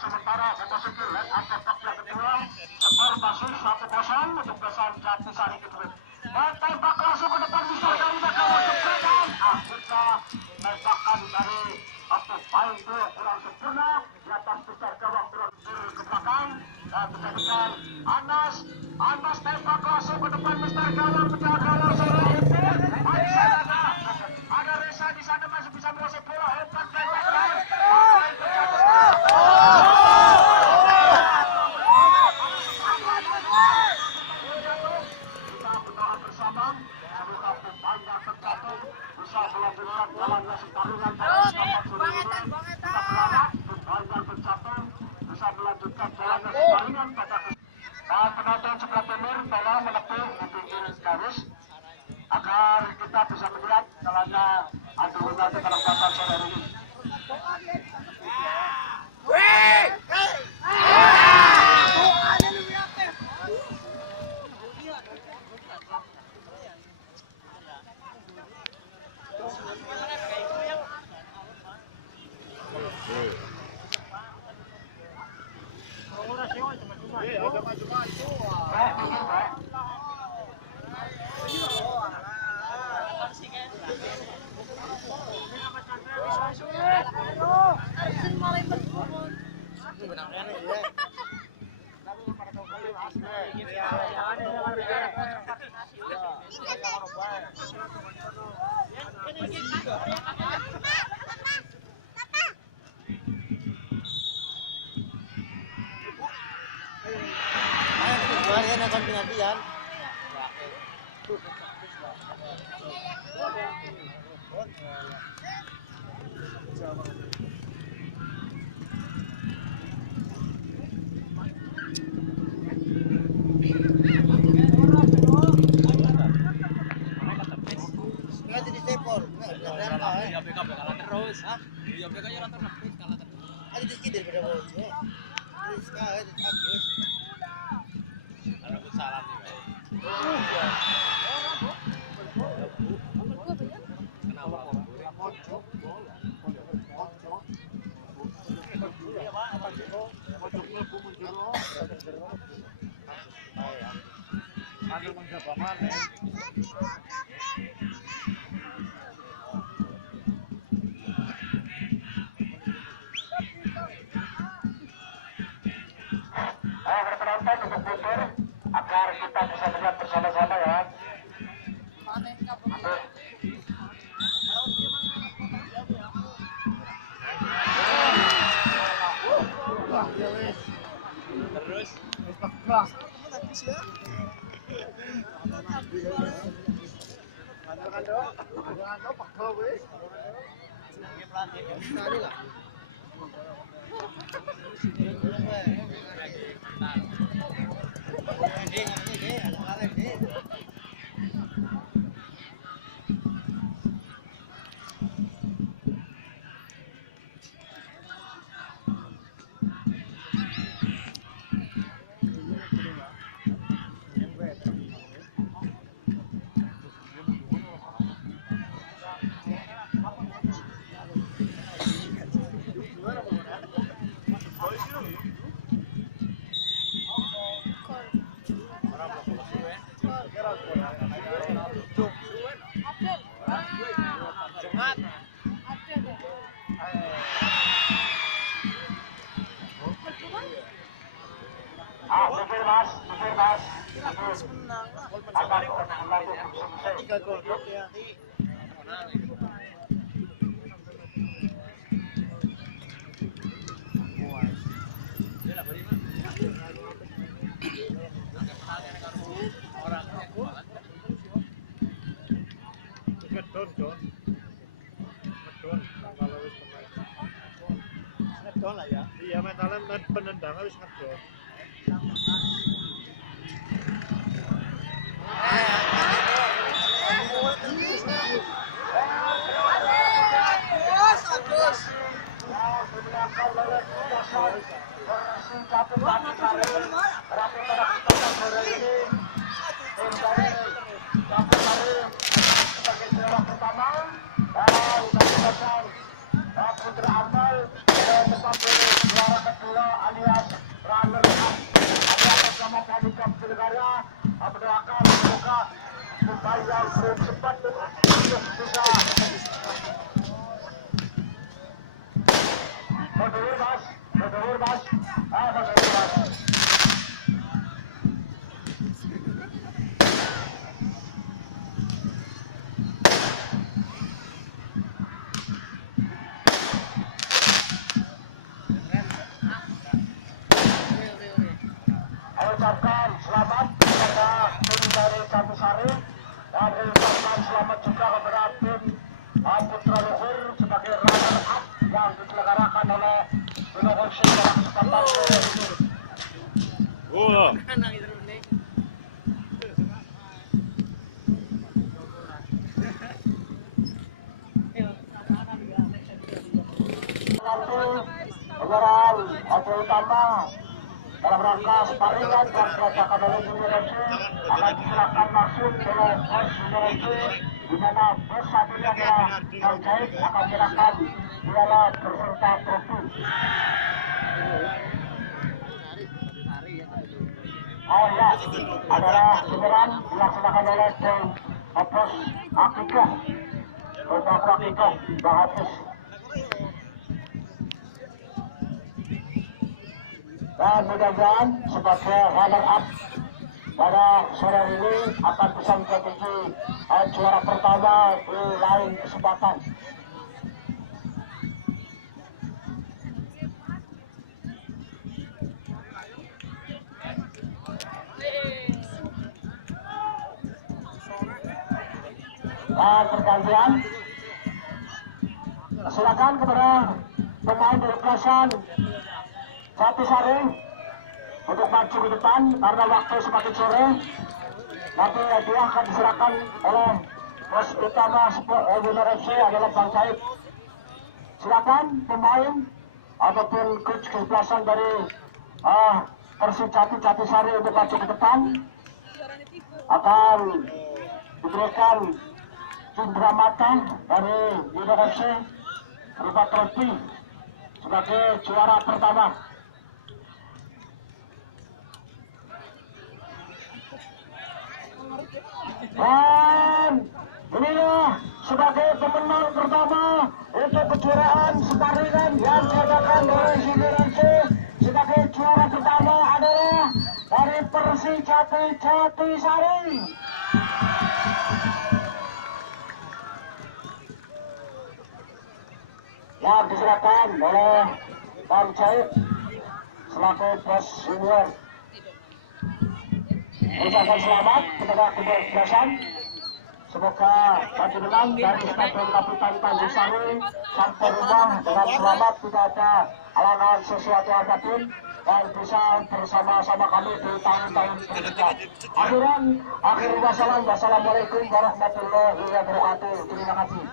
sementara memasuki leg angkat yang kedua. Skor masih 1-0 untuk Besan Jatisari kedua. Dan tembak langsung ke depan bisa dari Nakal Kepedan. Akhirnya tembakan dari pemain itu kurang sempurna di atas besar gawang turun ke belakang dan menjadikan Anas tembak langsung ke depan besar gawang menjaga langsung. Ada Reza di sana masih bisa merosot bola hebat tembakan. Kita berdoa bersama semoga pemain yang terjatuh bisa melanjutkan jalannya pertarungan dalam sepak bola ini. Kita berharap pemain yang terjatuh bisa melanjutkan jalannya pertarungan pada dan penonton sebelah timur tolong menepung di pinggir garis agar kita bisa melihat jalannya adu nanti dalam pasar sore ini. Agar kita bisa melihat bersama-sama ya. Terus iya mentalan penendang harus ngedon. Putra Amal tempat juara kedua Mas. Mas. Saya ucapkan selamat kepada tim dari Catusari dan saya ucapkan selamat juga kepada tim Putra Luhur sebagai runner up yang diselenggarakan oleh Indonesia pada kesempatan sore ini. Nanti penyerahan hasil utama dalam rangka sparingan dan pelacakan oleh Junior FC akan diserahkan langsung oleh bos Junior FC, di mana bos satunya adalah Kang Jahit akan menyerahkan piala beserta trofi. Oh ya, adalah penyerahan dilaksanakan oleh tim bos Akikah, bos Akikah Bang Hafiz. Dan mudah-mudahan sebagai runner up pada sore ini akan bisa menjadi juara pertama di lain kesempatan. Dan pergantian, silakan kepada pemain dari Klasan Catusari untuk maju ke depan karena waktu semakin sore. Nanti dia akan diserahkan oleh bos utama Junior FC adalah Bang Jahit. Silakan pemain ataupun coach kesebelasan dari Persijati Catusari untuk maju ke depan. Akan diberikan cindera mata dari Junior FC berupa trofi sebagai juara pertama. Dan inilah sebagai pemenang pertama untuk kejuaraan sparingan yang diadakan oleh Junior FC. Sebagai juara pertama adalah dari Persijati Jatisari. Yang diserahkan oleh Bang Jahit selaku bos junior. Ucapkan selamat kepada kedua kesebelasan. Semoga maju menang dari Stadion Kapitan Tanjung Sari sampai rumah dengan selamat, tidak ada halangan sesuatu apapun, dan bisa bersama-sama kami di tahun-tahun berikutnya. Akhir wassalam, wassalamualaikum warahmatullahi wabarakatuh. Terima kasih.